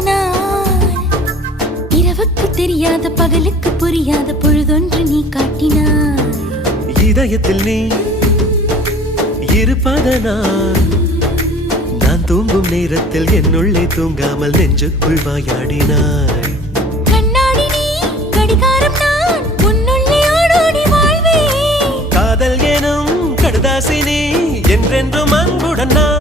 நான் இரவுக்கு தெரியாத பகலுக்கு புரியாத பொழுதொன்று நீ காட்டினாய். இதயத்தில் நீ இருப்பதனால் நான் தூங்கும் நேரத்தில் என்னுள்ளே தூங்காமல் நெஞ்சுக்குள் வாயாடினாய். கண்ணாடி நீ கடிகாரம் நான் உன்னுள்ளே ஓடோடி வாழ்வே. காதல் எனும் கடுதாசி நீ என்றென்றும் அன்புடன் நான்